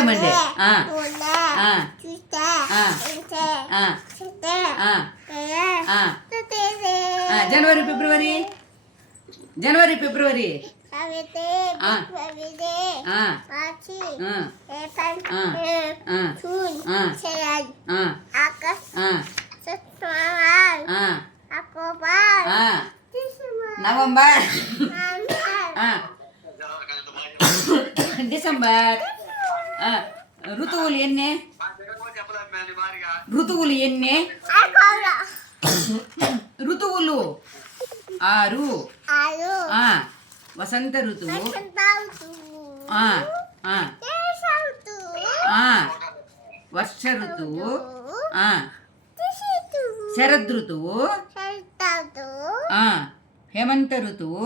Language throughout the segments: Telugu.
మండే జనవరి ఫిబ్రవరి జనవరి ఫిబ్రవరి నవంబర్ డిసెంబర్ ఋతువులు ఎన్ని ఋతువులు ఎన్ని ఋతువులు 6 వసంత ఋతువు వర్ష ఋతువు శరద్ ఋతువు హేమంత ఋతువు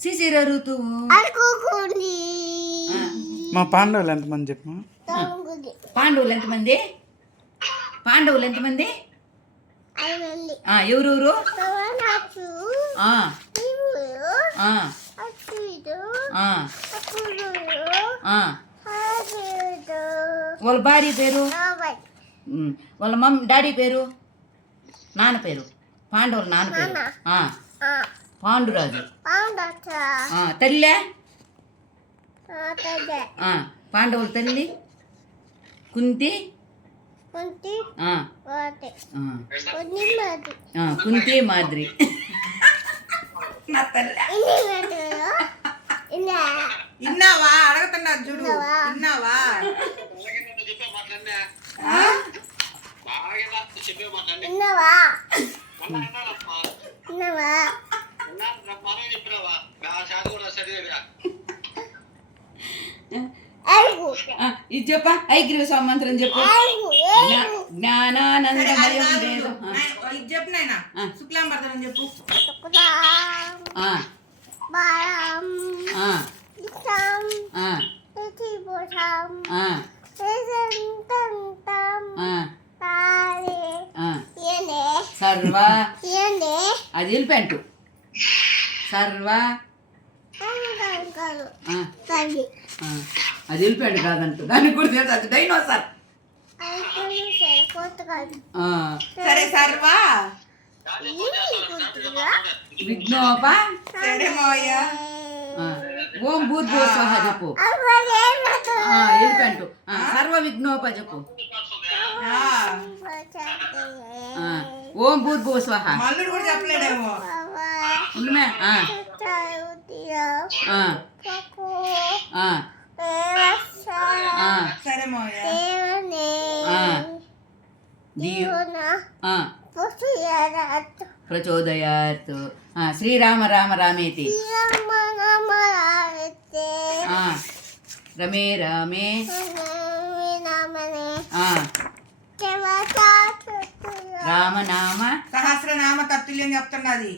శిశిర ఋతువు మా పాండవులు ఎంతమంది చెప్పు పాండవులు ఎంతమంది పాండవులు ఎంతమంది ఎవరెవరు వాళ్ళ భార్య పేరు వాళ్ళ డాడీ పేరు నాన్న పేరు పాండవుల నాన్న పేరు పాండురాజు తల్లి పాండవుల తల్లి కుంతి కుంతి మాద్రి ఇన్నావా అడగతున్నా చూడు ఇన్నావా ఇది చెప్ప ఐగ్రీవ సంమంత్రం చెప్పు జ్ఞానానందమయం వేదం ఇది చెప్పు నాయన శుక్లాంబర్ధనం చెప్పు సర్వ అది వెళ్ళిపెంటు సర్వ అది వెళ్ళిపోయాడు కాదంట దానికి కూడా తెలుసు అది డైనోసార్ సరే సర్వ విఘ్నోప ఓం భూర్భువ స్వహ చెప్పు వెళ్ళిపోయాడు సర్వ విఘ్నోప చెప్పు ఓం భూర్భువ స్వహ మల్లుడు కూడా చెప్పలేడేమో ఉండమే సరే మోయ ప్రచోదయాత్ శ్రీరామ రామ రామేతి రమే రామే రామనామ సహస్రనామ తత్తుల్యం చెప్తున్నది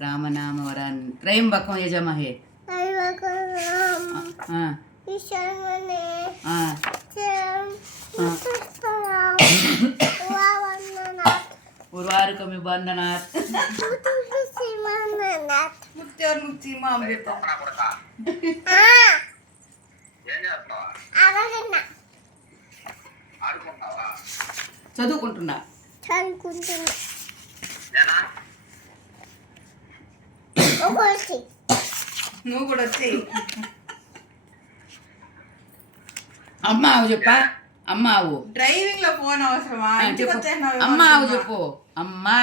రామనామ వరాన్ త్రయంబకం యజమహే ఉర్వారుకమి బంధనాత్ ముక్తి మా అమృత చదువుకుంటున్నా నువ్వు కూడా వచ్చి అమ్మావు చెప్పా అమ్మావు డ్రైవింగ్ లో ఫోన్ అవసరమా చెప్పు అమ్మావు చెప్పు అమ్మా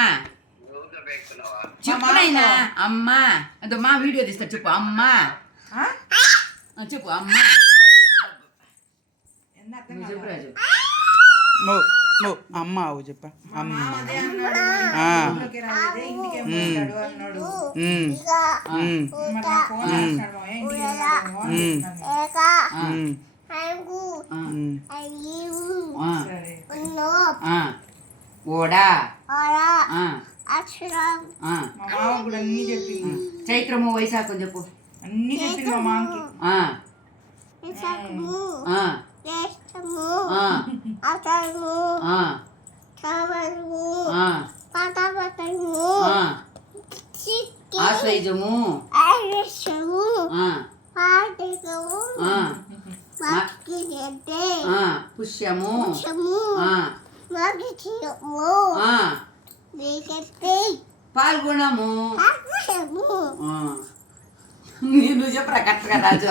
చెప్పునైనా అమ్మా అదో మా వీడియో తీస్తా చెప్పు అమ్మా చెప్పు అమ్మా చెప్పు రాజు అమ్మ అవు చెప్ప అమ్మ ఓడా చైత్రము వైశాఖం చెప్పు అన్ని చెప్పింది మా మామకి ఆశ్రయజము ఆ, ఆ, పుష్యము ఆ, ఆ, పాల్గొనము ఆ. నువ్వు చెప్పరా కరెక్ట్గా రాజు